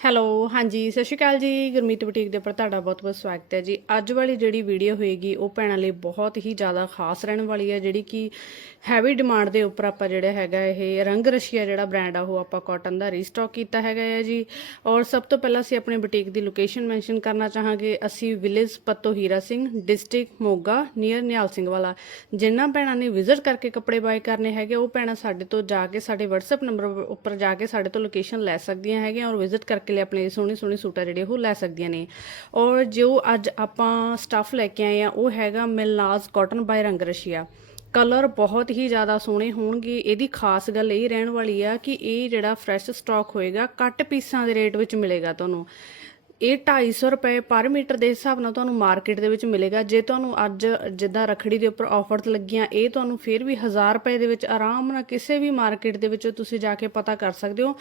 Hello, ਹਾਂਜੀ, ਸਤਿ ਸ਼੍ਰੀ ਅਕਾਲ ਜੀ। ਗੁਰਮੀਤ ਬੁਟੀਕ ਦੇ ਉੱਪਰ ਤੁਹਾਡਾ ਬਹੁਤ-ਬਹੁਤ ਸਵਾਗਤ ਹੈ ਜੀ। ਅੱਜ ਵਾਲੀ ਜਿਹੜੀ ਵੀਡੀਓ ਹੋਏਗੀ, ਉਹ ਭੈਣਾਂ ਲਈ ਬਹੁਤ ਹੀ ਜ਼ਿਆਦਾ ਖਾਸ ਰਹਿਣ ਵਾਲੀ ਹੈ, ਜਿਹੜੀ ਕਿ ਹੈਵੀ ਡਿਮਾਂਡ ਦੇ ਉੱਪਰ ਆਪਾਂ ਜਿਹੜਾ ਹੈਗਾ ਇਹ ਰੰਗ ਰਸ਼ੀਆ ਜਿਹੜਾ ਬ੍ਰਾਂਡ ਆ, ਉਹ ਆਪਾਂ ਕਾਟਨ ਦਾ ਰੀਸਟਾਕ ਕੀਤਾ ਹੈਗਾ ਹੈ ਜੀ। ਔਰ ਸਭ ਤੋਂ ਪਹਿਲਾਂ ਅਸੀਂ ਆਪਣੇ ਬੁਟੀਕ ਦੀ ਲੋਕੇਸ਼ਨ ਮੈਂਸ਼ਨ ਕਰਨਾ ਚਾਹਾਂਗੇ। ਅਸੀਂ village Patto Hira Singh district Moga near Nihal Singh Wala. ਜਿਨ੍ਹਾਂ ਭੈਣਾਂ ਨੇ ਵਿਜ਼ਿਟ ਕਰਕੇ ਕੱਪੜੇ ਬਾਏ ਕਰਨੇ ਹੈਗੇ, ਉਹ ਭੈਣਾਂ ਸਾਡੇ ਤੋਂ ਜਾ ਕੇ, ਸਾਡੇ WhatsApp ਨੰਬਰ ਉੱਪਰ ਜਾ ਕੇ ਸਾਡੇ ਤੋਂ ਲੋਕੇਸ਼ਨ ਲੈ ਸਕਦੀਆਂ ਹੈਗੀਆਂ ਔਰ ਵਿਜ਼ਿਟ ਕਰਕੇ ਲਈ ਆਪਣੇ ਸੋਹਣੇ ਸੋਹਣੇ ਸੂਟ ਆ ਜਿਹੜੇ ਉਹ ਲੈ ਸਕਦੀਆਂ ਨੇ। ਔਰ ਜੋ ਅੱਜ ਆਪਾਂ ਸਟੱਫ ਲੈ ਕੇ ਆਏ ਆ, ਉਹ ਹੈਗਾ ਮਿਲਨਾਜ਼ ਕਾਟਨ ਬਾਈ ਰੰਗ ਰਸ਼ੀਆ ਕਲਰ ਬਹੁਤ ਹੀ ਜ਼ਿਆਦਾ ਸੋਹਣੇ ਹੋਣਗੇ। ਇਹਦੀ ਖਾਸ ਗੱਲ ਇਹ ਰਹਿਣ ਵਾਲੀ ਆ ਕਿ ਇਹ ਜਿਹੜਾ ਫਰੈਸ਼ ਸਟਾਕ ਹੋਏਗਾ ਕੱਟ ਪੀਸਾਂ ਦੇ ਰੇਟ ਵਿੱਚ ਮਿਲੇਗਾ ਤੁਹਾਨੂੰ। ਇਹ 250 ਰੁਪਏ ਪਰ ਮੀਟਰ ਦੇ ਹਿਸਾਬ ਨਾਲ ਤੁਹਾਨੂੰ ਮਾਰਕੀਟ ਦੇ ਵਿੱਚ ਮਿਲੇਗਾ। ਜੇ ਤੁਹਾਨੂੰ ਅੱਜ ਜਿੱਦਾਂ ਰਖੜੀ ਦੇ ਉੱਪਰ ਆਫਰਸ ਲੱਗੀਆਂ, ਇਹ ਤੁਹਾਨੂੰ ਫਿਰ ਵੀ 1000 ਰੁਪਏ ਦੇ ਵਿੱਚ ਆਰਾਮ ਨਾਲ ਕਿਸੇ ਵੀ ਮਾਰਕੀਟ ਦੇ ਵਿੱਚ ਤੁਸੀਂ ਜਾ ਕੇ ਪਤਾ ਕਰ ਸਕਦੇ ਹੋ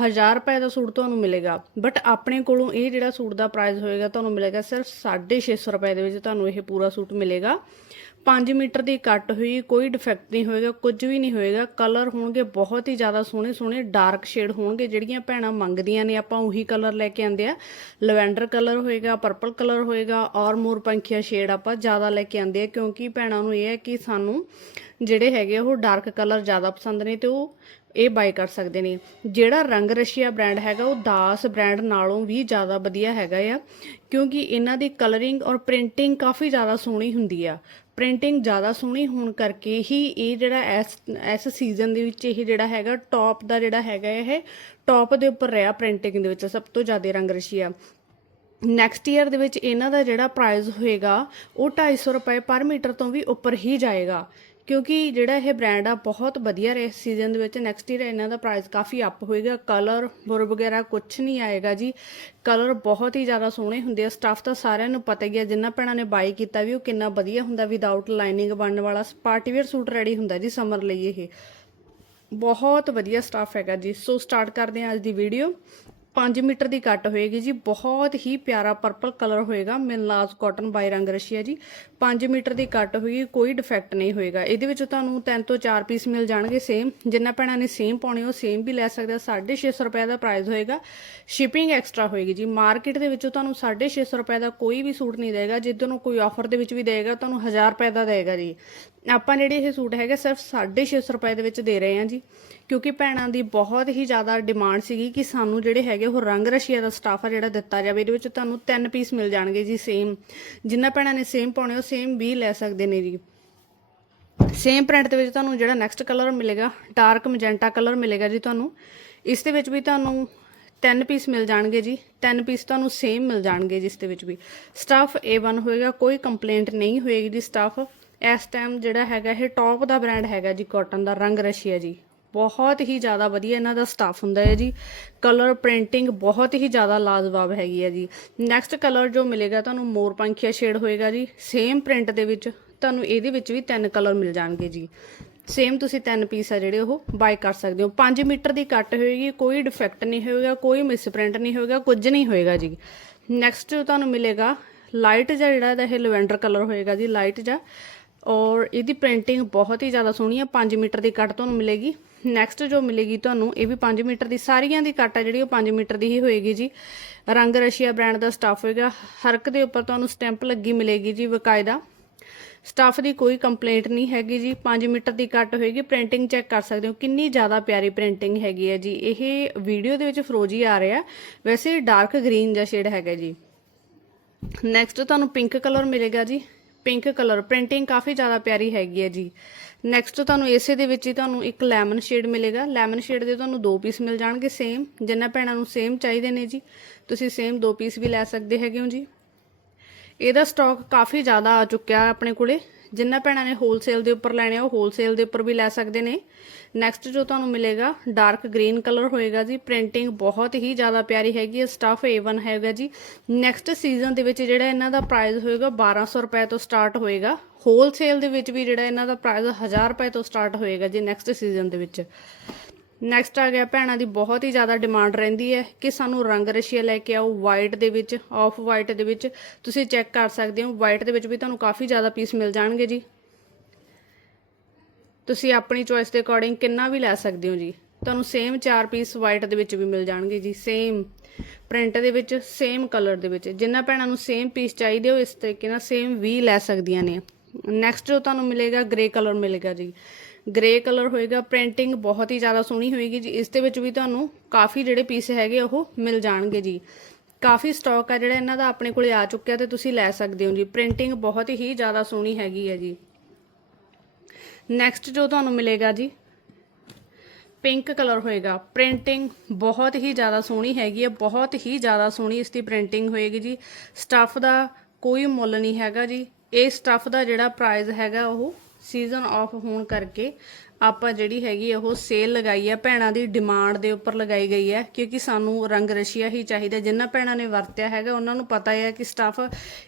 1000 ਰੁਪਏ ਦਾ ਸੂਟ ਤੁਹਾਨੂੰ ਮਿਲੇਗਾ। ਬਟ ਆਪਣੇ ਕੋਲੋਂ ਇਹ ਜਿਹੜਾ ਸੂਟ ਦਾ ਪ੍ਰਾਈਸ ਹੋਏਗਾ, ਤੁਹਾਨੂੰ ਮਿਲੇਗਾ ਸਿਰਫ 650 ਰੁਪਏ ਦੇ ਵਿੱਚ ਤੁਹਾਨੂੰ ਇਹ ਪੂਰਾ ਸੂਟ ਮਿਲੇਗਾ। 5 ਮੀਟਰ ਦੀ ਕੱਟ ਹੋਈ, ਕੋਈ ਡਿਫੈਕਟ ਨਹੀਂ ਹੋਏਗਾ, ਕੁਝ ਵੀ ਨਹੀਂ ਹੋਏਗਾ ਕਲਰ ਹੋਣਗੇ ਬਹੁਤ ਹੀ ਜ਼ਿਆਦਾ ਸੋਹਣੇ ਸੋਹਣੇ ਡਾਰਕ ਸ਼ੇਡ ਹੋਣਗੇ, ਜਿਹੜੀਆਂ ਭੈਣਾਂ ਮੰਗਦੀਆਂ ਨੇ, ਆਪਾਂ ਉਹੀ ਕਲਰ ਲੈ ਕੇ ਆਂਦੇ ਆ। ਲਵੈਂਡਰ ਕਲਰ ਹੋਏਗਾ ਪਰਪਲ ਕਲਰ ਹੋਏਗਾ, ਔਰ ਮੋਰਪੰਖੀਆ ਸ਼ੇਡ ਆਪਾਂ ਜ਼ਿਆਦਾ ਲੈ ਕੇ ਆਂਦੇ ਆ, ਕਿਉਂਕਿ ਭੈਣਾਂ ਨੂੰ ਇਹ ਹੈ ਕਿ ਸਾਨੂੰ ਜਿਹੜੇ ਹੈਗੇ ਆ, ਉਹ ਡਾਰਕ ਕਲਰ ਜ਼ਿਆਦਾ ਪਸੰਦ ਨੇ, ਤੇ ਉਹ ਇਹ ਬਾਈ ਕਰ ਸਕਦੇ ਨੇ। ਜਿਹੜਾ ਰੰਗ ਰਸ਼ੀਆ ਬ੍ਰਾਂਡ ਹੈਗਾ, ਉਹ ਦਾਸ ਬ੍ਰਾਂਡ ਨਾਲੋਂ ਵੀ ਜ਼ਿਆਦਾ ਵਧੀਆ ਹੈਗਾ ਆ, ਕਿਉਂਕਿ ਇਹਨਾਂ ਦੀ ਕਲਰਿੰਗ ਔਰ ਪ੍ਰਿੰਟਿੰਗ ਕਾਫੀ ਜ਼ਿਆਦਾ ਸੋਹਣੀ ਹੁੰਦੀ ਆ। ਪ੍ਰਿੰਟਿੰਗ ਜ਼ਿਆਦਾ ਸੋਹਣੀ ਹੋਣ ਕਰਕੇ ਹੀ ਇਹ ਜਿਹੜਾ ਇਸ ਇਸ ਸੀਜ਼ਨ ਦੇ ਵਿੱਚ ਇਹ ਜਿਹੜਾ ਹੈਗਾ ਟੌਪ ਦਾ ਜਿਹੜਾ ਹੈਗਾ ਇਹ ਟੌਪ ਦੇ ਉੱਪਰ ਰਿਹਾ ਪ੍ਰਿੰਟਿੰਗ ਦੇ ਵਿੱਚ ਸਭ ਤੋਂ ਜ਼ਿਆਦਾ ਰੰਗ ਰਸ਼ੀਆ। ਨੈਕਸਟ ਈਅਰ ਦੇ ਵਿੱਚ ਇਹਨਾਂ ਦਾ ਜਿਹੜਾ ਪ੍ਰਾਈਸ ਹੋਏਗਾ, ਉਹ 250 ਰੁਪਏ ਪਰ ਮੀਟਰ ਤੋਂ ਵੀ ਉੱਪਰ ਹੀ ਜਾਏਗਾ। ਕਿਉਂਕਿ ਜਿਹੜਾ ਇਹ ਬ੍ਰਾਂਡ ਆ, ਬਹੁਤ ਵਧੀਆ ਰਿਹਾ ਸੀਜ਼ਨ ਦੇ ਵਿੱਚ। ਨੈਕਸਟ ਈਅਰ ਇਹਨਾਂ ਦਾ ਪ੍ਰਾਈਸ ਕਾਫੀ ਅਪ ਹੋਏਗਾ। ਕਲਰ ਬੁਰ ਵਗੈਰਾ ਕੁਝ ਨਹੀਂ ਆਏਗਾ ਜੀ। ਕਲਰ ਬਹੁਤ ਹੀ ਜ਼ਿਆਦਾ ਸੋਹਣੇ ਹੁੰਦੇ ਆ। ਸਟੱਫ ਤਾਂ ਸਾਰਿਆਂ ਨੂੰ ਪਤਾ ਹੀ ਆ। ਜਿੰਨਾ ਭੈਣਾਂ ਨੇ ਬਾਈ ਕੀਤਾ ਵੀ, ਉਹ ਕਿੰਨਾ ਵਧੀਆ ਹੁੰਦਾ ਵਿਦਆਊਟ ਲਾਈਨਿੰਗ ਬਣਨ ਵਾਲਾ। ਪਾਰਟੀ ਵੇਅਰ ਸੂਟ ਰੈਡੀ ਹੁੰਦਾ ਜੀ ਸਮਰ ਲਈ ਇਹ। ਬਹੁਤ ਵਧੀਆ ਸਟਾਫ ਹੈਗਾ ਜੀ। ਸੋ ਸਟਾਰਟ ਕਰਦੇ ਹਾਂ ਅੱਜ ਦੀ ਵੀਡੀਓ 5 ਮੀਟਰ ਦੀ ਕੱਟ ਹੋਏਗੀ ਜੀ। ਬਹੁਤ ਹੀ ਪਿਆਰਾ ਪਰਪਲ ਕਲਰ ਹੋਏਗਾ। ਮਿਲਨਾਜ਼ ਕਾਟਨ ਬਾਈ ਰੰਗ ਰਸ਼ੀਆ ਜੀ। 5 ਮੀਟਰ ਦੀ ਕੱਟ ਹੋਏਗੀ, ਕੋਈ ਡਿਫੈਕਟ ਨਹੀਂ ਹੋਏਗਾ। ਇਹਦੇ ਵਿੱਚ ਤੁਹਾਨੂੰ 3 ਤੋਂ 4 ਪੀਸ ਮਿਲ ਜਾਣਗੇ ਸੇਮ ਜਿੰਨਾ ਭੈਣਾਂ ਨੇ ਸੇਮ ਪਾਉਣੇ, ਉਹ ਸੇਮ ਵੀ ਲੈ ਸਕਦੇ ਆ। 650 ਰੁਪਏ ਦਾ ਪ੍ਰਾਈਸ ਹੋਏਗਾ। ਸ਼ਿਪਿੰਗ ਐਕਸਟਰਾ ਹੋਏਗੀ ਜੀ। ਮਾਰਕੀਟ ਦੇ ਵਿੱਚੋਂ ਤੁਹਾਨੂੰ 650 ਰੁਪਏ ਦਾ ਕੋਈ ਵੀ ਸੂਟ ਨਹੀਂ ਦੇਗਾ। ਜਿੱਦੋਂ ਨੂੰ ਕੋਈ ਆਫਰ ਦੇ ਵਿੱਚ ਵੀ ਦੇਗਾ, ਤੁਹਾਨੂੰ 1000 ਰੁਪਏ ਦਾ ਦੇਗਾ ਜੀ। ਆਪਾਂ ਜਿਹੜੇ ਇਹ ਸੂਟ ਹੈਗੇ, ਸਿਰਫ 650 ਰੁਪਏ ਦੇ ਵਿੱਚ ਦੇ ਰਹੇ ਹਾਂ ਜੀ। ਕਿਉਂਕਿ ਭੈਣਾਂ ਦੀ ਬਹੁਤ ਹੀ ਜ਼ਿਆਦਾ ਡਿਮਾਂਡ ਸੀਗੀ ਕਿ ਸਾਨੂੰ ਜਿਹੜੇ ਹੈਗੇ ਉਹ ਰੰਗ ਰਸ਼ੀਆ ਦਾ ਸਟਾਫ ਆ ਜਿਹੜਾ ਦਿੱਤਾ ਜਾਵੇ। ਇਹਦੇ ਵਿੱਚ ਤੁਹਾਨੂੰ ਤਿੰਨ ਪੀਸ ਮਿਲ ਜਾਣਗੇ ਜੀ ਸੇਮ ਜਿੰਨਾ ਭੈਣਾਂ ਨੇ ਸੇਮ ਪਾਉਣੇ, ਉਹ ਸੇਮ ਵੀ ਲੈ ਸਕਦੇ ਨੇ ਜੀ। ਸੇਮ ਪ੍ਰਿੰਟ ਦੇ ਵਿੱਚ ਤੁਹਾਨੂੰ ਜਿਹੜਾ ਨੈਕਸਟ ਕਲਰ ਮਿਲੇਗਾ ਡਾਰਕ ਮੈਜੈਂਟਾ ਕਲਰ ਮਿਲੇਗਾ ਜੀ ਤੁਹਾਨੂੰ। ਇਸ ਦੇ ਵਿੱਚ ਵੀ ਤੁਹਾਨੂੰ ਤਿੰਨ ਪੀਸ ਮਿਲ ਜਾਣਗੇ ਜੀ। ਤਿੰਨ ਪੀਸ ਤੁਹਾਨੂੰ ਸੇਮ ਮਿਲ ਜਾਣਗੇ ਜਿਸ ਦੇ ਵਿੱਚ ਵੀ। ਸਟਾਫ A1 ਹੋਏਗਾ, ਕੋਈ ਕੰਪਲੇਂਟ ਨਹੀਂ ਹੋਏਗੀ ਜੀ ਸਟਾਫ ਇਸ ਟਾਈਮ ਜਿਹੜਾ ਹੈਗਾ ਇਹ ਟੌਪ ਦਾ ਬ੍ਰਾਂਡ ਹੈਗਾ ਜੀ ਕਾਟਨ ਦਾ, ਰੰਗ ਰਸ਼ੀਆ ਜੀ। ਬਹੁਤ ਹੀ ਜ਼ਿਆਦਾ ਵਧੀਆ ਇਹਨਾਂ ਦਾ ਸਟਾਫ ਹੁੰਦਾ ਹੈ ਜੀ। ਕਲਰ ਪ੍ਰਿੰਟਿੰਗ ਬਹੁਤ ਹੀ ਜ਼ਿਆਦਾ ਲਾਜਵਾਬ ਹੈਗੀ ਹੈ ਜੀ। ਨੈਕਸਟ ਕਲਰ ਜੋ ਮਿਲੇਗਾ ਤੁਹਾਨੂੰ ਮੋਰ ਪੰਖੀਆ ਸ਼ੇਡ ਹੋਏਗਾ ਜੀ। ਸੇਮ ਪ੍ਰਿੰਟ ਦੇ ਵਿੱਚ ਤੁਹਾਨੂੰ ਇਹਦੇ ਵਿੱਚ ਵੀ ਤਿੰਨ ਕਲਰ ਮਿਲ ਜਾਣਗੇ ਜੀ। ਸੇਮ ਤੁਸੀਂ ਤਿੰਨ ਪੀਸ ਆ ਜਿਹੜੇ ਉਹ ਬਾਈ ਕਰ ਸਕਦੇ ਹੋ। 5 ਮੀਟਰ ਦੀ ਕੱਟ ਹੋਏਗੀ, ਕੋਈ ਡਿਫੈਕਟ ਨਹੀਂ ਹੋਏਗਾ, ਕੋਈ ਮਿਸਪ੍ਰਿੰਟ ਨਹੀਂ ਹੋਏਗਾ, ਕੁਝ ਨਹੀਂ ਹੋਏਗਾ ਜੀ। ਨੈਕਸਟ ਤੁਹਾਨੂੰ ਮਿਲੇਗਾ ਲਾਈਟ ਜਿਹਾ ਜਿਹੜਾ ਇਹਦਾ ਇਹ ਲਵੈਂਡਰ ਕਲਰ ਹੋਏਗਾ ਜੀ ਲਾਈਟ ਜਿਹਾ। ਔਰ ਇਹਦੀ ਪ੍ਰਿੰਟਿੰਗ ਬਹੁਤ ਹੀ ਜ਼ਿਆਦਾ ਸੋਹਣੀ ਹੈ 5 ਮੀਟਰ ਦੀ ਕੱਟ ਤੁਹਾਨੂੰ ਮਿਲੇਗੀ। ਨੈਕਸਟ ਜੋ ਮਿਲੇਗੀ ਤੁਹਾਨੂੰ, ਇਹ ਵੀ 5 ਮੀਟਰ ਦੀ, ਸਾਰੀਆਂ ਦੀ ਕੱਟ ਹੈ ਜਿਹੜੀ, ਉਹ 5 ਮੀਟਰ ਦੀ ਹੀ ਹੋਏਗੀ ਜੀ। ਰੰਗ ਰਸ਼ੀਆ ਬ੍ਰਾਂਡ ਦਾ ਸਟਾਫ ਹੋਏਗਾ। ਹਰ ਇੱਕ ਦੇ ਉੱਪਰ ਤੁਹਾਨੂੰ ਸਟੈਂਪ ਲੱਗੀ ਮਿਲੇਗੀ ਜੀ ਬਕਾਇਦਾ। ਸਟਾਫ ਦੀ ਕੋਈ ਕੰਪਲੇਂਟ ਨਹੀਂ ਹੈਗੀ ਜੀ। 5 ਮੀਟਰ ਦੀ ਕੱਟ ਹੋਏਗੀ ਪ੍ਰਿੰਟਿੰਗ ਚੈੱਕ ਕਰ ਸਕਦੇ ਹੋ। ਕਿੰਨੀ ਜ਼ਿਆਦਾ ਪਿਆਰੀ ਪ੍ਰਿੰਟਿੰਗ ਹੈਗੀ ਹੈ ਜੀ। ਇਹ ਵੀਡੀਓ ਦੇ ਵਿੱਚ ਫਰੋਜੀ ਆ ਰਿਹਾ। ਵੈਸੇ ਡਾਰਕ ਗ੍ਰੀਨ ਜਿਹਾ ਸ਼ੇਡ ਹੈਗਾ ਜੀ। ਨੈਕਸਟ ਤੁਹਾਨੂੰ ਪਿੰਕ ਕਲਰ ਮਿਲੇਗਾ ਜੀ। ਪਿੰਕ ਕਲਰ ਪ੍ਰਿੰਟਿੰਗ ਕਾਫੀ ਜ਼ਿਆਦਾ ਪਿਆਰੀ ਹੈਗੀ ਹੈ ਜੀ। ਨੈਕਸਟ ਤੁਹਾਨੂੰ ਇਸੇ ਦੇ ਵਿੱਚ ਹੀ ਤੁਹਾਨੂੰ ਇੱਕ ਲੈਮਨ ਸ਼ੇਡ ਮਿਲੇਗਾ। ਲੈਮਨ ਸ਼ੇਡ ਦੇ ਤੁਹਾਨੂੰ ਦੋ ਪੀਸ ਮਿਲ ਜਾਣਗੇ ਸੇਮ ਜਿੰਨਾ ਭੈਣਾਂ ਨੂੰ ਸੇਮ ਚਾਹੀਦੇ ਨੇ ਜੀ। ਤੁਸੀਂ ਸੇਮ ਦੋ ਪੀਸ ਵੀ ਲੈ ਸਕਦੇ ਹੈਗੇ ਹੋ ਜੀ। ਇਹਦਾ ਸਟਾਕ ਕਾਫੀ ਜ਼ਿਆਦਾ ਆ ਚੁੱਕਿਆ ਆਪਣੇ ਕੋਲੇ। ਜਿੰਨਾ ਭੈਣਾਂ ਨੇ ਹੋਲਸੇਲ ਦੇ ਉੱਪਰ ਲੈਣੇ ਆ, ਉਹ ਹੋਲਸੇਲ ਦੇ ਉੱਪਰ ਵੀ ਲੈ ਸਕਦੇ ਨੇ। ਨੈਕਸਟ ਜੋ ਤੁਹਾਨੂੰ ਮਿਲੇਗਾ ਡਾਰਕ ਗ੍ਰੀਨ ਕਲਰ ਹੋਏਗਾ ਜੀ। ਪ੍ਰਿੰਟਿੰਗ ਬਹੁਤ ਹੀ ਜ਼ਿਆਦਾ ਪਿਆਰੀ ਹੈਗੀ ਹੈ ਸਟਾਫ A1 ਹੈਗਾ ਜੀ। ਨੈਕਸਟ ਸੀਜ਼ਨ ਦੇ ਵਿੱਚ ਜਿਹੜਾ ਇਹਨਾਂ ਦਾ ਪ੍ਰਾਈਸ ਹੋਏਗਾ 1200 ਰੁਪਏ ਤੋਂ ਸਟਾਰਟ ਹੋਏਗਾ। ਹੋਲਸੇਲ ਦੇ ਵਿੱਚ ਵੀ ਜਿਹੜਾ ਇਹਨਾਂ ਦਾ ਪ੍ਰਾਈਸ 1000 ਰੁਪਏ ਤੋਂ ਸਟਾਰਟ ਹੋਏਗਾ ਜੀ ਨੈਕਸਟ ਸੀਜ਼ਨ ਦੇ ਵਿੱਚ। ਨੈਕਸਟ ਆ ਗਿਆ, ਭੈਣਾਂ ਦੀ ਬਹੁਤ ਹੀ ਜ਼ਿਆਦਾ ਡਿਮਾਂਡ ਰਹਿੰਦੀ ਹੈ ਕਿ ਸਾਨੂੰ ਰੰਗ ਰਸ਼ੀਆ ਲੈ ਕੇ ਆਓ ਵਾਈਟ ਦੇ ਵਿੱਚ ਆਫ ਵਾਈਟ ਦੇ ਵਿੱਚ। ਤੁਸੀਂ ਚੈੱਕ ਕਰ ਸਕਦੇ ਹੋ ਵਾਈਟ ਦੇ ਵਿੱਚ ਵੀ ਤੁਹਾਨੂੰ ਕਾਫੀ ਜ਼ਿਆਦਾ ਪੀਸ ਮਿਲ ਜਾਣਗੇ ਜੀ। ਤੁਸੀਂ ਆਪਣੀ ਚੋਇਸ ਦੇ ਅਕੋਰਡਿੰਗ ਕਿੰਨਾ ਵੀ ਲੈ ਸਕਦੇ ਹੋ ਜੀ। ਤੁਹਾਨੂੰ ਸੇਮ 4 ਪੀਸ ਵਾਈਟ ਦੇ ਵਿੱਚ ਵੀ ਮਿਲ ਜਾਣਗੇ ਜੀ ਸੇਮ ਪ੍ਰਿੰਟ ਦੇ ਵਿੱਚ ਸੇਮ ਕਲਰ ਦੇ ਵਿੱਚ। ਜਿੰਨਾ ਭੈਣਾਂ ਨੂੰ ਸੇਮ ਪੀਸ ਚਾਹੀਦੇ ਹੋ, ਇਸ ਤਰੀਕੇ ਨਾਲ ਸੇਮ ਵੀ ਲੈ ਸਕਦੀਆਂ ਨੇ। ਨੈਕਸਟ ਜੋ ਤੁਹਾਨੂੰ ਮਿਲੇਗਾ ਗ੍ਰੇ ਕਲਰ ਮਿਲੇਗਾ ਜੀ। ਗ੍ਰੇ ਕਲਰ ਹੋਏਗਾ ਪ੍ਰਿੰਟਿੰਗ ਬਹੁਤ ਹੀ ਜ਼ਿਆਦਾ ਸੋਹਣੀ ਹੋਏਗੀ ਜੀ। ਇਸ ਦੇ ਵਿੱਚ ਵੀ ਤੁਹਾਨੂੰ ਕਾਫੀ ਜਿਹੜੇ ਪੀਸ ਹੈਗੇ ਉਹ ਮਿਲ ਜਾਣਗੇ ਜੀ। ਕਾਫੀ ਸਟਾਕ ਆ ਜਿਹੜਾ ਇਹਨਾਂ ਦਾ ਆਪਣੇ ਕੋਲੇ ਆ ਚੁੱਕਿਆ ਤੇ ਤੁਸੀਂ ਲੈ ਸਕਦੇ ਹੋ ਜੀ। ਪ੍ਰਿੰਟਿੰਗ ਬਹੁਤ ਹੀ ਜ਼ਿਆਦਾ ਸੋਹਣੀ ਹੈਗੀ ਹੈ ਜੀ। ਨੈਕਸਟ ਜੋ ਤੁਹਾਨੂੰ ਮਿਲੇਗਾ ਜੀ ਪਿੰਕ ਕਲਰ ਹੋਏਗਾ। ਪ੍ਰਿੰਟਿੰਗ ਬਹੁਤ ਹੀ ਜ਼ਿਆਦਾ ਸੋਹਣੀ ਹੈਗੀ ਹੈ ਬਹੁਤ ਹੀ ਜ਼ਿਆਦਾ ਸੋਹਣੀ ਇਸ ਦੀ ਪ੍ਰਿੰਟਿੰਗ ਹੋਏਗੀ ਜੀ। ਸਟੱਫ ਦਾ ਕੋਈ ਮੁੱਲ ਨਹੀਂ ਹੈਗਾ ਜੀ। ਇਹ ਸਟੱਫ ਦਾ ਜਿਹੜਾ ਪ੍ਰਾਈਸ ਹੈਗਾ, ਉਹ ਸੀਜ਼ਨ ਆਫ ਹੋਣ ਕਰਕੇ ਆਪਾਂ ਜਿਹੜੀ ਹੈਗੀ ਆ ਉਹ ਸੇਲ ਲਗਾਈ ਹੈ ਭੈਣਾਂ ਦੀ ਡਿਮਾਂਡ ਦੇ ਉੱਪਰ ਲਗਾਈ ਗਈ ਹੈ ਕਿਉਂਕਿ ਸਾਨੂੰ ਰੰਗ ਰਸ਼ੀਆ ਹੀ ਚਾਹੀਦਾ। ਜਿੰਨਾ ਭੈਣਾਂ ਨੇ ਵਰਤਿਆ ਹੈਗਾ, ਉਹਨਾਂ ਨੂੰ ਪਤਾ ਹੈ ਕਿ ਸਟੱਫ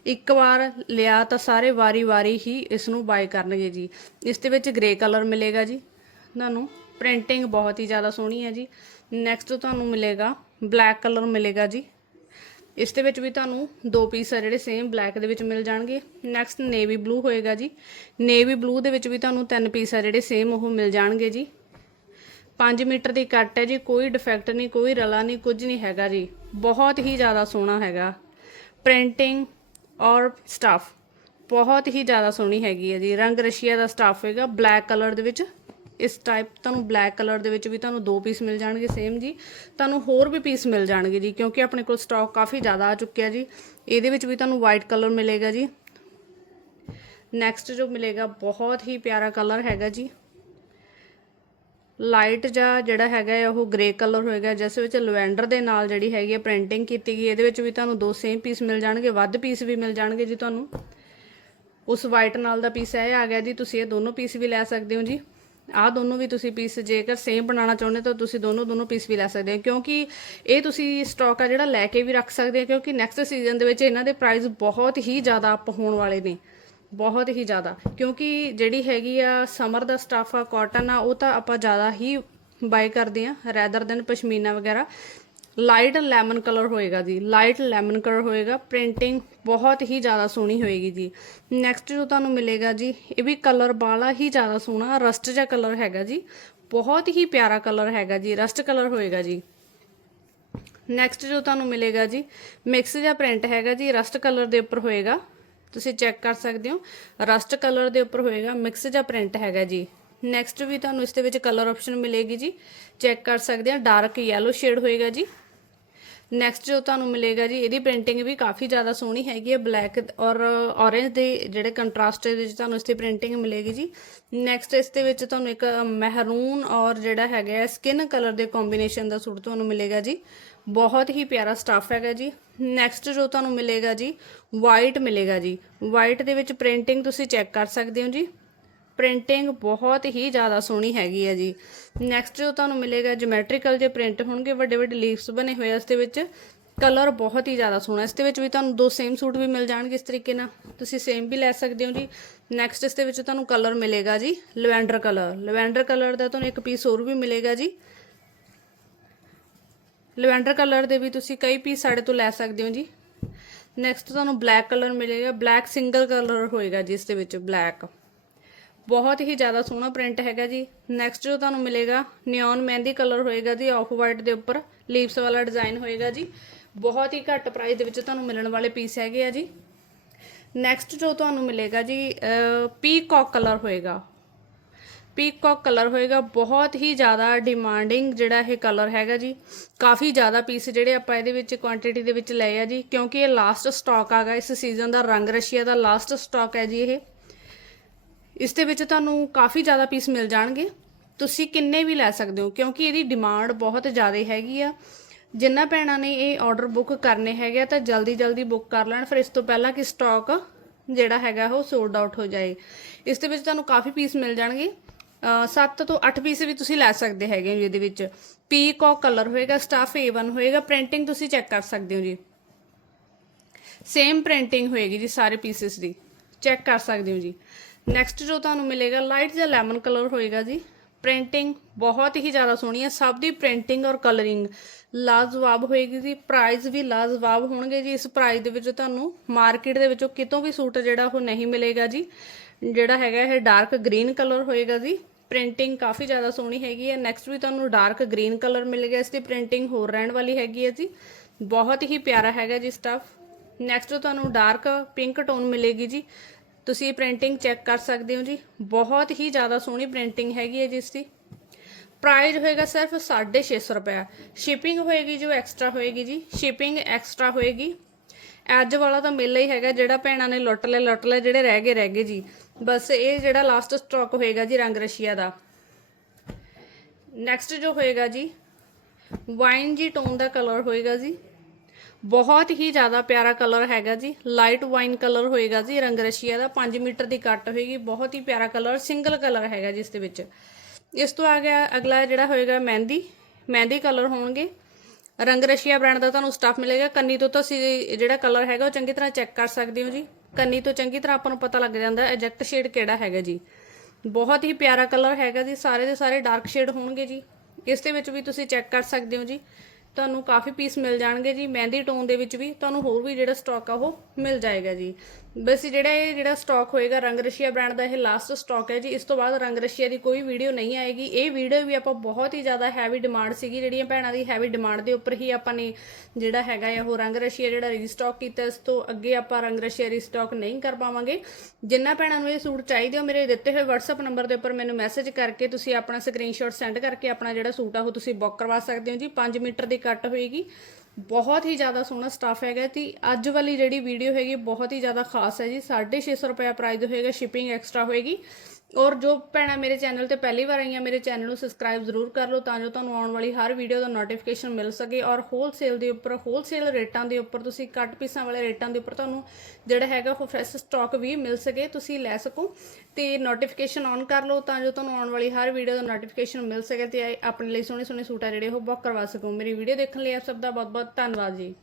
ਇੱਕ ਵਾਰ ਲਿਆ ਤਾਂ ਸਾਰੇ ਵਾਰੀ-ਵਾਰੀ ਹੀ ਇਸ ਨੂੰ ਬਾਏ ਕਰਨਗੇ ਜੀ। ਇਸ ਦੇ ਵਿੱਚ ਗ੍ਰੇ ਕਲਰ ਮਿਲੇਗਾ ਜੀ। ਤੁਹਾਨੂੰ ਪ੍ਰਿੰਟਿੰਗ ਬਹੁਤ ਹੀ ਜ਼ਿਆਦਾ ਸੋਹਣੀ ਹੈ ਜੀ। ਨੈਕਸਟ ਤੁਹਾਨੂੰ ਮਿਲੇਗਾ ਬਲੈਕ ਕਲਰ ਮਿਲੇਗਾ ਜੀ। ਇਸ ਦੇ ਵਿੱਚ ਵੀ ਤੁਹਾਨੂੰ ਦੋ ਪੀਸ ਆ ਜਿਹੜੇ ਸੇਮ ਬਲੈਕ ਦੇ ਵਿੱਚ ਮਿਲ ਜਾਣਗੇ। ਨੈਕਸਟ ਨੇਵੀ ਬਲੂ ਹੋਏਗਾ ਜੀ। ਨੇਵੀ ਬਲੂ ਦੇ ਵਿੱਚ ਵੀ ਤੁਹਾਨੂੰ ਤਿੰਨ ਪੀਸ ਆ ਜਿਹੜੇ ਸੇਮ ਉਹ ਮਿਲ ਜਾਣਗੇ ਜੀ। 5 ਮੀਟਰ ਦੀ ਕੱਟ ਹੈ ਜੀ। ਕੋਈ ਡਿਫੈਕਟ ਨਹੀਂ, ਕੋਈ ਰਲਾ ਨਹੀਂ, ਕੁਝ ਨਹੀਂ ਹੈਗਾ ਜੀ। ਬਹੁਤ ਹੀ ਜ਼ਿਆਦਾ ਸੋਹਣਾ ਹੈਗਾ। ਪ੍ਰਿੰਟਿੰਗ ਔਰ ਸਟਾਫ ਬਹੁਤ ਹੀ ਜ਼ਿਆਦਾ ਸੋਹਣੀ ਹੈਗੀ ਹੈ ਜੀ। ਰੰਗ ਰਸ਼ੀਆ ਦਾ ਸਟਾਫ ਹੋਏਗਾ। ਬਲੈਕ ਕਲਰ ਦੇ ਵਿੱਚ ਇਸ ਟਾਈਪ ਤੁਹਾਨੂੰ ਬਲੈਕ ਕਲਰ ਦੇ ਵਿੱਚ ਵੀ ਤੁਹਾਨੂੰ ਦੋ ਪੀਸ ਮਿਲ ਜਾਣਗੇ ਸੇਮ ਜੀ। ਤੁਹਾਨੂੰ ਹੋਰ ਵੀ ਪੀਸ ਮਿਲ ਜਾਣਗੇ ਜੀ, ਕਿਉਂਕਿ ਆਪਣੇ ਕੋਲ ਸਟਾਕ ਕਾਫੀ ਜ਼ਿਆਦਾ ਆ ਚੁੱਕਿਆ ਜੀ। ਇਹਦੇ ਵਿੱਚ ਵੀ ਤੁਹਾਨੂੰ ਵਾਈਟ ਕਲਰ ਮਿਲੇਗਾ ਜੀ। ਨੈਕਸਟ ਜੋ ਮਿਲੇਗਾ, ਬਹੁਤ ਹੀ ਪਿਆਰਾ ਕਲਰ ਹੈਗਾ ਜੀ। ਲਾਈਟ ਜਾਂ ਜਿਹੜਾ ਹੈਗਾ ਹੈ ਉਹ ਗ੍ਰੇ ਕਲਰ ਹੋਏਗਾ, ਜਿਸ ਵਿੱਚ ਲਵੈਂਡਰ ਦੇ ਨਾਲ ਜਿਹੜੀ ਹੈਗੀ ਹੈ ਪ੍ਰਿੰਟਿੰਗ ਕੀਤੀ ਗਈ, ਇਹਦੇ ਵਿੱਚ ਵੀ ਤੁਹਾਨੂੰ ਦੋ ਸੇਮ ਪੀਸ ਮਿਲ ਜਾਣਗੇ, ਵੱਧ ਪੀਸ ਵੀ ਮਿਲ ਜਾਣਗੇ ਜੀ ਤੁਹਾਨੂੰ। ਉਸ ਵਾਈਟ ਨਾਲ ਦਾ ਪੀਸ ਇਹ ਆ ਗਿਆ ਜੀ, ਤੁਸੀਂ ਇਹ ਦੋਨੋਂ ਪੀਸ ਵੀ ਲੈ ਸਕਦੇ ਹੋ ਜੀ। ਆਹ ਦੋਨੋਂ ਵੀ ਤੁਸੀਂ ਪੀਸ ਜੇਕਰ ਸੇਮ ਬਣਾਉਣਾ ਚਾਹੁੰਦੇ ਤਾਂ ਤੁਸੀਂ ਦੋਨੋਂ ਦੋਨੋਂ ਪੀਸ ਵੀ ਲੈ ਸਕਦੇ ਹੋ, ਕਿਉਂਕਿ ਇਹ ਤੁਸੀਂ ਸਟਾਕ ਆ ਜਿਹੜਾ ਲੈ ਕੇ ਵੀ ਰੱਖ ਸਕਦੇ ਹੋ, ਕਿਉਂਕਿ ਨੈਕਸਟ ਸੀਜ਼ਨ ਦੇ ਵਿੱਚ ਇਹਨਾਂ ਦੇ ਪ੍ਰਾਈਸ ਬਹੁਤ ਹੀ ਜ਼ਿਆਦਾ ਅਪ ਹੋਣ ਵਾਲੇ ਨੇ, ਬਹੁਤ ਹੀ ਜ਼ਿਆਦਾ, ਕਿਉਂਕਿ ਜਿਹੜੀ ਹੈਗੀ ਆ ਸਮਰ ਦਾ ਸਟਾਫ ਆ ਕਾਟਨ ਆ, ਉਹ ਤਾਂ ਆਪਾਂ ਜ਼ਿਆਦਾ ਹੀ ਬਾਈ ਕਰਦੇ ਆ ਰੈਦਰ ਦੈਨ ਪਸ਼ਮੀਨਾ ਵਗੈਰਾ ਲਾਈਟ ਲੈਮਨ ਕਲਰ ਹੋਏਗਾ ਜੀ। ਲਾਈਟ ਲੈਮਨ ਕਲਰ ਹੋਏਗਾ। ਪ੍ਰਿੰਟਿੰਗ ਬਹੁਤ ਹੀ ਜ਼ਿਆਦਾ ਸੋਹਣੀ ਹੋਏਗੀ ਜੀ। ਨੈਕਸਟ ਜੋ ਤੁਹਾਨੂੰ ਮਿਲੇਗਾ ਜੀ, ਇਹ ਵੀ ਕਲਰ ਬਾਲਾ ਹੀ ਜ਼ਿਆਦਾ ਸੋਹਣਾ, ਰਸਟ ਜਿਹਾ ਕਲਰ ਹੈਗਾ ਜੀ। ਬਹੁਤ ਹੀ ਪਿਆਰਾ ਕਲਰ ਹੈਗਾ ਜੀ, ਰਸਟ ਕਲਰ ਹੋਏਗਾ ਜੀ। ਨੈਕਸਟ ਜੋ ਤੁਹਾਨੂੰ ਮਿਲੇਗਾ ਜੀ, ਮਿਕਸ ਜਿਹਾ ਪ੍ਰਿੰਟ ਹੈਗਾ ਜੀ, ਰਸਟ ਕਲਰ ਦੇ ਉੱਪਰ ਹੋਏਗਾ। ਤੁਸੀਂ ਚੈੱਕ ਕਰ ਸਕਦੇ ਹੋ, ਰਸਟ ਕਲਰ ਦੇ ਉੱਪਰ ਹੋਏਗਾ, ਮਿਕਸ ਜਿਹਾ ਪ੍ਰਿੰਟ ਹੈਗਾ ਜੀ। ਨੈਕਸਟ ਵੀ ਤੁਹਾਨੂੰ ਇਸ ਦੇ ਵਿੱਚ ਕਲਰ ਆਪਸ਼ਨ ਮਿਲੇਗੀ ਜੀ। ਚੈੱਕ ਕਰ ਸਕਦੇ ਆ, ਡਾਰਕ ਯੈਲੋ ਸ਼ੇਡ ਹੋਏਗਾ ਜੀ। ਨੈਕਸਟ ਜੋ ਤੁਹਾਨੂੰ ਮਿਲੇਗਾ ਜੀ, ਇਹਦੀ ਪ੍ਰਿੰਟਿੰਗ ਵੀ ਕਾਫੀ ਜ਼ਿਆਦਾ ਸੋਹਣੀ ਹੈਗੀ ਹੈ ਬਲੈਕ ਔਰ ਔਰੇਂਜ ਦੇ ਜਿਹੜੇ ਕੰਟਰਾਸਟ ਦੇ ਵਿੱਚ ਤੁਹਾਨੂੰ ਇਸ ਦੀ ਪ੍ਰਿੰਟਿੰਗ ਮਿਲੇਗੀ ਜੀ। ਨੈਕਸਟ ਇਸ ਦੇ ਵਿੱਚ ਤੁਹਾਨੂੰ ਇੱਕ ਮਹਿਰੂਨ ਔਰ ਜਿਹੜਾ ਹੈਗਾ ਸਕਿਨ ਕਲਰ ਦੇ ਕੰਬੀਨੇਸ਼ਨ ਦਾ ਸੂਟ ਤੁਹਾਨੂੰ ਮਿਲੇਗਾ ਜੀ। ਬਹੁਤ ਹੀ ਪਿਆਰਾ ਸਟਾਫ ਹੈਗਾ ਜੀ। ਨੈਕਸਟ ਜੋ ਤੁਹਾਨੂੰ ਮਿਲੇਗਾ ਜੀ ਵਾਈਟ ਮਿਲੇਗਾ ਜੀ। ਵਾਈਟ ਦੇ ਵਿੱਚ ਪ੍ਰਿੰਟਿੰਗ ਤੁਸੀਂ ਚੈੱਕ ਕਰ ਸਕਦੇ ਹੋ ਜੀ। ਪ੍ਰਿੰਟਿੰਗ ਬਹੁਤ ਹੀ ਜ਼ਿਆਦਾ ਸੋਹਣੀ ਹੈਗੀ ਹੈ ਜੀ। ਨੈਕਸਟ ਜੋ ਤੁਹਾਨੂੰ ਮਿਲੇਗਾ ਜਿਓਮੈਟ੍ਰੀਕਲ ਜੇ ਪ੍ਰਿੰਟ ਹੋਣਗੇ, ਵੱਡੇ ਵੱਡੇ ਲੀਵਸ ਬਣੇ ਹੋਏ ਆ, ਇਸ ਦੇ ਵਿੱਚ ਕਲਰ ਬਹੁਤ ਹੀ ਜ਼ਿਆਦਾ ਸੋਹਣਾ ਇਸ ਦੇ ਵਿੱਚ ਵੀ ਤੁਹਾਨੂੰ ਦੋ ਸੇਮ ਸੂਟ ਵੀ ਮਿਲ ਜਾਣਗੇ ਇਸ ਤਰੀਕੇ ਨਾਲ। ਤੁਸੀਂ ਸੇਮ ਵੀ ਲੈ ਸਕਦੇ ਹੋ ਜੀ। ਨੈਕਸਟ ਇਸ ਦੇ ਵਿੱਚ ਤੁਹਾਨੂੰ ਕਲਰ ਮਿਲੇਗਾ ਜੀ ਲਵੈਂਡਰ ਕਲਰ ਲਵੈਂਡਰ ਕਲਰ ਦਾ ਤੁਹਾਨੂੰ ਇੱਕ ਪੀਸ ਹੋਰ ਵੀ ਮਿਲੇਗਾ ਜੀ। ਲਵੈਂਡਰ ਕਲਰ ਦੇ ਵੀ ਤੁਸੀਂ ਕਈ ਪੀਸ ਸਾਡੇ ਤੋਂ ਲੈ ਸਕਦੇ ਹੋ ਜੀ। ਨੈਕਸਟ ਤੁਹਾਨੂੰ ਬਲੈਕ ਕਲਰ ਮਿਲੇਗਾ। ਬਲੈਕ ਸਿੰਗਲ ਕਲਰ ਹੋਏਗਾ ਜੀ ਇਸ ਦੇ ਵਿੱਚ ਬਲੈਕ ਬਹੁਤ ਹੀ ਜ਼ਿਆਦਾ ਸੋਹਣਾ ਪ੍ਰਿੰਟ ਹੈਗਾ ਜੀ। ਨੈਕਸਟ ਜੋ ਤੁਹਾਨੂੰ ਮਿਲੇਗਾ ਨਿਓਨ ਮਹਿੰਦੀ ਕਲਰ ਹੋਏਗਾ ਜੀ ਆਫ ਵਾਈਟ ਦੇ ਉੱਪਰ। ਲੀਵਸ ਵਾਲਾ ਡਿਜ਼ਾਈਨ ਹੋਏਗਾ ਜੀ। ਬਹੁਤ ਹੀ ਘੱਟ ਪ੍ਰਾਈਸ ਦੇ ਵਿੱਚ ਤੁਹਾਨੂੰ ਮਿਲਣ ਵਾਲੇ ਪੀਸ ਹੈਗੇ ਆ ਜੀ। ਨੈਕਸਟ ਜੋ ਤੁਹਾਨੂੰ ਮਿਲੇਗਾ ਜੀ ਪੀਕੌਕ ਕਲਰ ਹੋਏਗਾ। ਪੀਕੌਕ ਕਲਰ ਹੋਏਗਾ। ਬਹੁਤ ਹੀ ਜ਼ਿਆਦਾ ਡਿਮਾਂਡਿੰਗ ਜਿਹੜਾ ਇਹ ਕਲਰ ਹੈਗਾ ਜੀ। ਕਾਫੀ ਜ਼ਿਆਦਾ ਪੀਸ ਜਿਹੜੇ ਆਪਾਂ ਇਹਦੇ ਵਿੱਚ ਕੁਆਂਟੀਟੀ ਦੇ ਵਿੱਚ ਲਏ ਆ ਜੀ, ਕਿਉਂਕਿ ਇਹ ਲਾਸਟ ਸਟਾਕ ਆਗਾ ਇਸ ਸੀਜ਼ਨ ਦਾ ਰੰਗ ਰਸ਼ੀਆ ਦਾ ਲਾਸਟ ਸਟਾਕ ਹੈ ਜੀ ਇਹ। ਇਸ ਦੇ ਵਿੱਚ ਤੁਹਾਨੂੰ ਕਾਫੀ ਜ਼ਿਆਦਾ ਪੀਸ ਮਿਲ ਜਾਣਗੇ। ਤੁਸੀਂ ਕਿੰਨੇ ਵੀ ਲੈ ਸਕਦੇ ਹੋ, ਕਿਉਂਕਿ ਇਹਦੀ ਡਿਮਾਂਡ ਬਹੁਤ ਜ਼ਿਆਦਾ ਹੈਗੀ ਆ। ਜਿੰਨਾ ਭੈਣਾਂ ਨੇ ਇਹ ਆਰਡਰ ਬੁੱਕ ਕਰਨੇ ਹੈਗੇ ਆ, ਤਾਂ ਜਲਦੀ ਜਲਦੀ ਬੁੱਕ ਕਰ ਲੈਣ, ਫਿਰ ਇਸ ਤੋਂ ਪਹਿਲਾਂ ਕਿ ਸਟਾਕ ਜਿਹੜਾ ਹੈਗਾ ਉਹ ਸੋਲਡ ਆਊਟ ਹੋ ਜਾਏ। ਇਸ ਦੇ ਵਿੱਚ ਤੁਹਾਨੂੰ ਕਾਫੀ ਪੀਸ ਮਿਲ ਜਾਣਗੇ। 7 ਤੋਂ 8 ਪੀਸ ਵੀ ਤੁਸੀਂ ਲੈ ਸਕਦੇ ਹੈਗੇ ਹੋ ਇਹਦੇ ਵਿੱਚ। ਪੀਕੌਕ ਕਲਰ ਹੋਏਗਾ ਸਟਾਫ A1 ਹੋਏਗਾ ਪ੍ਰਿੰਟਿੰਗ ਤੁਸੀਂ ਚੈੱਕ ਕਰ ਸਕਦੇ ਹੋ ਜੀ। ਸੇਮ ਪ੍ਰਿੰਟਿੰਗ ਹੋਏਗੀ ਜੀ ਸਾਰੇ ਪੀਸਸ ਦੀ। ਚੈੱਕ ਕਰ ਸਕਦੇ ਹੋ ਜੀ। ਨੈਕਸਟ ਜੋ ਤੁਹਾਨੂੰ ਮਿਲੇਗਾ ਲਾਈਟ ਜਿਹਾ ਲੈਮਨ ਕਲਰ ਹੋਏਗਾ ਜੀ। ਪ੍ਰਿੰਟਿੰਗ ਬਹੁਤ ਹੀ ਜ਼ਿਆਦਾ ਸੋਹਣੀ ਹੈ, ਸਭ ਦੀ ਪ੍ਰਿੰਟਿੰਗ ਔਰ ਕਲਰਿੰਗ ਲਾਜਵਾਬ ਹੋਏਗੀ ਜੀ। ਪ੍ਰਾਈਸ ਵੀ ਲਾਜਵਾਬ ਹੋਣਗੇ ਜੀ। ਇਸ ਪ੍ਰਾਈਸ ਦੇ ਵਿੱਚ ਤੁਹਾਨੂੰ ਮਾਰਕੀਟ ਦੇ ਵਿੱਚੋਂ ਕਿਤੋਂ ਵੀ ਸੂਟ ਜਿਹੜਾ ਉਹ ਨਹੀਂ ਮਿਲੇਗਾ ਜੀ। ਜਿਹੜਾ ਹੈਗਾ ਇਹ ਡਾਰਕ ਗ੍ਰੀਨ ਕਲਰ ਹੋਏਗਾ ਜੀ। ਪ੍ਰਿੰਟਿੰਗ ਕਾਫੀ ਜ਼ਿਆਦਾ ਸੋਹਣੀ ਹੈਗੀ ਹੈ। ਨੈਕਸਟ ਵੀ ਤੁਹਾਨੂੰ ਡਾਰਕ ਗ੍ਰੀਨ ਕਲਰ ਮਿਲ ਗਿਆ। ਇਸ ਦੀ ਪ੍ਰਿੰਟਿੰਗ ਹੋਰ ਰਹਿਣ ਵਾਲੀ ਹੈਗੀ ਹੈ ਜੀ। ਬਹੁਤ ਹੀ ਪਿਆਰਾ ਹੈਗਾ ਜੀ ਸਟਫ ਨੈਕਸਟ ਤੁਹਾਨੂੰ ਡਾਰਕ ਪਿੰਕ ਟੋਨ ਮਿਲੇਗੀ ਜੀ। ਤੁਸੀਂ ਪ੍ਰਿੰਟਿੰਗ ਚੈੱਕ ਕਰ ਸਕਦੇ ਹੋ ਜੀ। ਬਹੁਤ ਹੀ ਜ਼ਿਆਦਾ ਸੋਹਣੀ ਪ੍ਰਿੰਟਿੰਗ ਹੈਗੀ ਹੈ ਜੀ ਇਸ ਦੀ ਪ੍ਰਾਈਸ ਹੋਏਗਾ ਸਿਰਫ 650 ਰੁਪਏ ਸ਼ਿਪਿੰਗ ਹੋਏਗੀ ਜੋ ਐਕਸਟਰਾ ਹੋਏਗੀ ਜੀ। ਸ਼ਿਪਿੰਗ ਐਕਸਟਰਾ ਹੋਏਗੀ। ਅੱਜ ਵਾਲਾ ਤਾਂ ਮੇਲਾ ਹੀ ਹੈਗਾ ਜਿਹੜਾ ਭੈਣਾਂ ਨੇ ਲੁੱਟ ਲੈ ਲੁੱਟ ਲੈ ਜਿਹੜੇ ਰਹਿ ਗਏ ਰਹਿ ਗਏ ਜੀ। ਬਸ ਇਹ ਜਿਹੜਾ ਲਾਸਟ ਸਟਾਕ ਹੋਏਗਾ ਜੀ ਰੰਗ ਰਸ਼ੀਆ ਦਾ। ਨੈਕਸਟ ਜੋ ਹੋਏਗਾ ਜੀ ਵਾਈਨ ਜੀ ਟੋਨ ਦਾ ਕਲਰ ਹੋਏਗਾ ਜੀ। ਬਹੁਤ ਹੀ ਜ਼ਿਆਦਾ ਪਿਆਰਾ ਕਲਰ ਹੈਗਾ ਜੀ। ਲਾਈਟ ਵਾਈਨ ਕਲਰ ਹੋਏਗਾ ਜੀ, ਰੰਗ ਰਸ਼ੀਆ ਦਾ। 5 ਮੀਟਰ ਦੀ ਕੱਟ ਹੋਏਗੀ। ਬਹੁਤ ਹੀ ਪਿਆਰਾ ਕਲਰ ਸਿੰਗਲ ਕਲਰ ਹੈਗਾ ਜੀ ਇਸ ਦੇ ਵਿੱਚ। ਇਸ ਤੋਂ ਆ ਗਿਆ ਅਗਲਾ ਜਿਹੜਾ ਹੋਏਗਾ ਮਹਿੰਦੀ। ਮਹਿੰਦੀ ਕਲਰ ਹੋਣਗੇ। ਰੰਗ ਰਸ਼ੀਆ ਬ੍ਰਾਂਡ ਦਾ ਤੁਹਾਨੂੰ ਸਟਾਫ ਮਿਲੇਗਾ। ਕੰਨੀ ਤੋਂ ਤੁਸੀਂ ਜਿਹੜਾ ਕਲਰ ਹੈਗਾ ਉਹ ਚੰਗੀ ਤਰ੍ਹਾਂ ਚੈੱਕ ਕਰ ਸਕਦੇ ਹੋ ਜੀ। ਕੰਨੀ ਤੋਂ ਚੰਗੀ ਤਰ੍ਹਾਂ ਆਪਾਂ ਨੂੰ ਪਤਾ ਲੱਗ ਜਾਂਦਾ ਐਜੈਕਟ ਸ਼ੇਡ ਕਿਹੜਾ ਹੈਗਾ ਜੀ। ਬਹੁਤ ਹੀ ਪਿਆਰਾ ਕਲਰ ਹੈਗਾ ਜੀ। ਸਾਰੇ ਦੇ ਸਾਰੇ ਡਾਰਕ ਸ਼ੇਡ ਹੋਣਗੇ ਜੀ। ਇਸ ਦੇ ਵਿੱਚ ਵੀ ਤੁਸੀਂ ਚੈੱਕ ਕਰ ਸਕਦੇ ਹੋ ਜੀ। ਤੁਹਾਨੂੰ ਕਾਫੀ ਪੀਸ ਮਿਲ ਜਾਣਗੇ ਜੀ, ਮਹਿੰਦੀ ਟੋਨ ਦੇ ਵਿੱਚ ਵੀ, ਤੁਹਾਨੂੰ ਹੋਰ ਵੀ ਜਿਹੜਾ ਸਟਾਕ ਆ ਉਹ ਮਿਲ ਜਾਏਗਾ ਜੀ। ਬਸ ਜਿਹੜਾ ਇਹ ਜਿਹੜਾ ਸਟਾਕ ਹੋਏਗਾ ਰੰਗ ਰਸ਼ੀਆ ਬ੍ਰਾਂਡ ਦਾ ਇਹ ਲਾਸਟ ਸਟਾਕ ਹੈ ਜੀ। ਇਸ ਤੋਂ ਬਾਅਦ ਰੰਗ ਰਸ਼ੀਆ ਦੀ ਕੋਈ ਵੀਡੀਓ ਨਹੀਂ ਆਏਗੀ। ਇਹ ਵੀਡੀਓ ਵੀ ਆਪਾਂ ਬਹੁਤ ਹੀ ਜ਼ਿਆਦਾ ਹੈਵੀ ਡਿਮਾਂਡ ਸੀਗੀ। ਜਿਹੜੀਆਂ ਭੈਣਾਂ ਦੀ ਹੈਵੀ ਡਿਮਾਂਡ ਦੇ ਉੱਪਰ ਹੀ ਆਪਾਂ ਨੇ ਜਿਹੜਾ ਹੈਗਾ ਆ, ਉਹ ਰੰਗ ਰਸ਼ੀਆ ਜਿਹੜਾ ਰੀਸਟਾਕ ਕੀਤਾ, ਇਸ ਤੋਂ ਅੱਗੇ ਆਪਾਂ ਰੰਗ ਰਸ਼ੀਆ ਰੀਸਟਾਕ ਨਹੀਂ ਕਰ ਪਾਵਾਂਗੇ। ਜਿੰਨਾ ਭੈਣਾਂ ਨੂੰ ਇਹ ਸੂਟ ਚਾਹੀਦੇ ਹੋ, ਮੇਰੇ ਦਿੱਤੇ ਹੋਏ WhatsApp ਨੰਬਰ ਦੇ ਉੱਪਰ ਮੈਨੂੰ ਮੈਸੇਜ ਕਰਕੇ ਤੁਸੀਂ ਆਪਣਾ ਸਕਰੀਨਸ਼ਾਟ ਸੈਂਡ ਕਰਕੇ ਆਪਣਾ ਜਿਹੜਾ ਸੂਟ ਆ, ਉਹ ਤੁਸੀਂ ਬੁੱਕ ਕਰਵਾ ਸਕਦੇ ਹੋ ਜੀ। 5 ਮੀਟਰ ਦੀ ਕੱਟ ਹੋਏਗੀ। ਬਹੁਤ ਹੀ ਜ਼ਿਆਦਾ ਸੋਹਣਾ ਸਟਾਫ ਹੈਗਾ ਤੇ ਅੱਜ ਵਾਲੀ ਜਿਹੜੀ ਵੀਡੀਓ ਹੈਗੀ ਬਹੁਤ ਹੀ ਜ਼ਿਆਦਾ ਖਾਸ ਹੈ ਜੀ। 650 ਰੁਪਏ ਪ੍ਰਾਈਸ ਹੋਏਗਾ ਸ਼ਿਪਿੰਗ ਐਕਸਟਰਾ ਹੋਏਗੀ। ਔਰ ਜੋ ਭੈਣਾਂ ਮੇਰੇ ਚੈਨਲ ਤੇ ਪਹਿਲੀ ਵਾਰ ਆਈਆਂ, ਮੇਰੇ ਚੈਨਲ ਨੂੰ ਸਬਸਕ੍ਰਾਈਬ ਜ਼ਰੂਰ ਕਰ ਲਓ ਤਾਂ ਜੋ ਤੁਹਾਨੂੰ ਆਉਣ ਵਾਲੀ ਹਰ ਵੀਡੀਓ ਦਾ ਨੋਟੀਫਿਕੇਸ਼ਨ ਮਿਲ ਸਕੇ। ਔਰ ਹੋਲਸੇਲ ਦੇ ਉੱਪਰ ਹੋਲਸੇਲ ਰੇਟਾਂ ਦੇ ਉੱਪਰ, ਤੁਸੀਂ ਕੱਟ ਪੀਸਾਂ ਵਾਲੇ ਰੇਟਾਂ ਦੇ ਉੱਪਰ ਤੁਹਾਨੂੰ ਜਿਹੜਾ ਹੈਗਾ ਉਹ ਫਰੈਸ਼ ਸਟਾਕ ਵੀ ਮਿਲ ਸਕੇ। ਤੁਸੀਂ ਲੈ ਸਕੋ ਤੇ ਨੋਟੀਫਿਕੇਸ਼ਨ ਔਨ ਕਰ ਲਓ ਤਾਂ ਜੋ ਤੁਹਾਨੂੰ ਆਉਣ ਵਾਲੀ ਹਰ ਵੀਡੀਓ ਦਾ ਨੋਟੀਫਿਕੇਸ਼ਨ ਮਿਲ ਸਕੇ ਤੇ ਆਪਣੇ ਲਈ ਸੋਹਣੇ ਸੋਹਣੇ ਸੂਟ ਆ ਜਿਹੜੇ ਉਹ ਬੁੱਕ ਕਰਵਾ ਸਕੋ। ਮੇਰੀ ਵੀਡੀਓ ਦੇਖਣ ਲਈ ਆਪ ਸਭ ਦਾ ਬਹੁਤ ਬਹੁਤ ਧੰਨਵਾਦ ਜੀ।